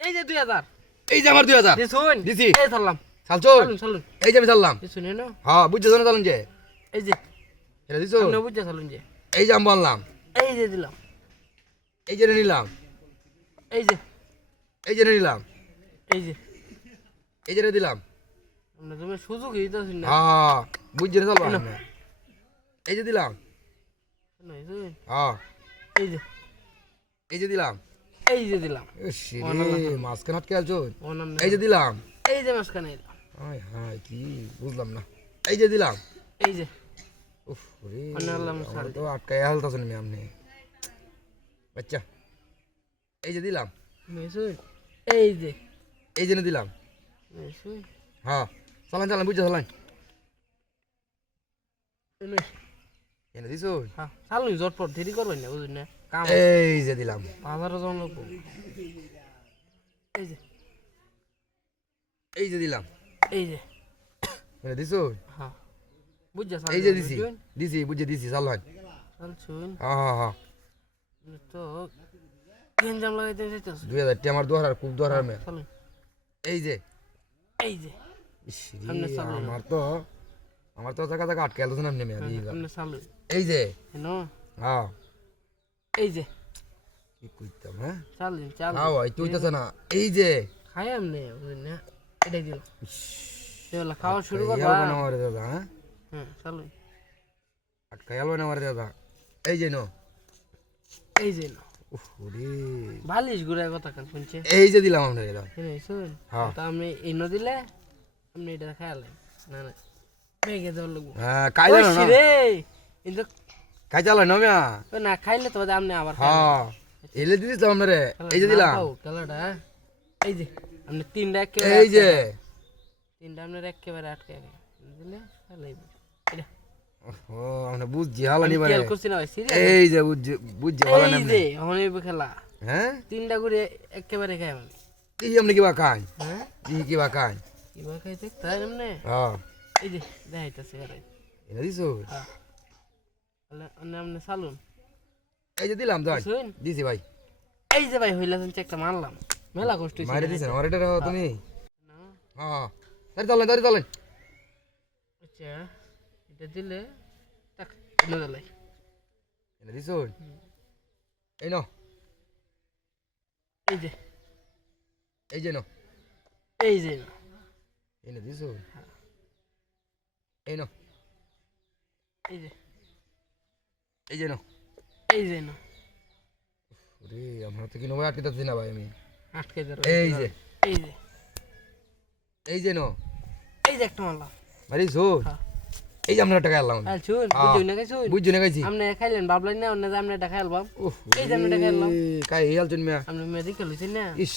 এই যে 2000 এই যে আমার 2000 দিছুন দিছি এই ধরলাম চালছুন চলুন এই যে আমি চাললাম দিছুন না হ্যাঁ বুঝছো না চালুন যে এই যে এটা দিছো আপনি বুঝতে চলুন যে এই যে আমি বললাম এই যে দিলাম এই যে নিলাম এই যে এই যে নিলাম এই যে এই যে দিলাম আপনি তুমি সুযোগ দিতেছেন না হ্যাঁ বুঝছো না চালবা এই যে দিলাম হ্যাঁ এই যে এই যে দিলাম এই যে দিলাম মাঝখানে আটকে আছো অনাম এই যে দিলাম এই যে মাঝখানে হায় হায় কি বুঝলাম না এই যে দিলাম এই যে উফ রে অনাল্লাহ আমার তো আটকায় হালতাছেন মি আপনি বাচ্চা এই যে দিলাম মেসুই এই যে এই যে দিলাম মেসুই হ্যাঁ চালান চালান বুঝছো চালান এনে দিছো হ্যাঁ চালুন জটপট দেরি করবেন না বুঝুন না কাম এই যে দিলাম বাজারে জন লোক এই যে এই যে দিলাম এই যে এনে দিছো হ্যাঁ বুঝছা এই যে দিছি দিছি বুঝে দিছি চালান চালছুন হ্যাঁ হ্যাঁ হ্যাঁ তো গেঞ্জাম লাগাইতে যাইতেছ 2000 টি আমার দোহার খুব দোহার মে চালুন এই যে এই যে ইস রে, সামনে চালুন আমার তো জায়গা জায়গা আটকে আলোচনা নেমে আপনি চালুন এই যে হেন হ্যাঁ এই যে কি কইতাম হ্যাঁ চালুন চালুন হ্যাঁ ভাই তুই তো না এই যে খাই আমনে বুঝুন না এটাই দিল দেওলা খাওয়া শুরু ইয়াল করবা বানা মারে দাদা হ্যাঁ হ্যাঁ চালুন আটকা ইয়াল বানা মারে দাদা এই যে নো এই যে না উফ রে বালিশ ঘুরায় কথা কান শুনছে এই যে দিলাম আমরা এলাম শুন হ্যাঁ। তা আমি এই দিলে আপনি এটা খাইলেন না না বেগে দেওয়ার লাগবো হ্যাঁ কাইলা না রে কিন্তু কাই চালা না মিয়া না খাইলে তো আপনি আবার হ্যাঁ এলে দিছিস তো আমরা এই যে দিলাম খেলাটা এই যে আপনি তিনটা একেবারে এই যে তিনটা আপনার একেবারে আটকে দিলে খাইলাইব এটা ও আমরা বুঝছি হালা নি মানে খেয়াল করছি না ভাই সিরিয়াস এই যে বুঝছি হালা এই না যে হনিব খেলা হ্যাঁ তিনটা করে একেবারে খাই আমি এই আমনে কিবা খাই হ্যাঁ এই কিবা খাই কিবা খাইতে তাই এমনি হ্যাঁ এই যে দেখাইতেছে আরে এটা দিছো হ্যাঁ আপনি চালুন এই যে দিলাম দাই শুন দিছি ভাই এই যে ভাই হইলা চেকটা মারলাম মেলা কষ্ট হইছে মারে দিছেন আমার এটা তুমি না হ্যাঁ দাঁড়ি চলেন আচ্ছা এটা দিলে টাক এনে দিলাই এটা দিছো এই নো এই যে এই যে নো এই যে না এনে দিছো এই নো এই যে এই যে নো এই যে না রে আমরা তো কিনো আটকে যাচ্ছি না ভাই আমি আটকে ধরো এই যে এই যে এই যে নো এই যে একটা মারলাম মারি শো হ্যাঁ এই যে আমরা টাকা আনলাম আর শুন বুঝুই না খাইছুন বুঝছো না খাইছি আপনি খাইলেন ভাবলেন না অন্য যে আপনি এটা খাইলবাম এই যে আপনি এটা খাইলাম কাই এই আলচন মিয়া আপনি মেডিকেল হইছেন না ইস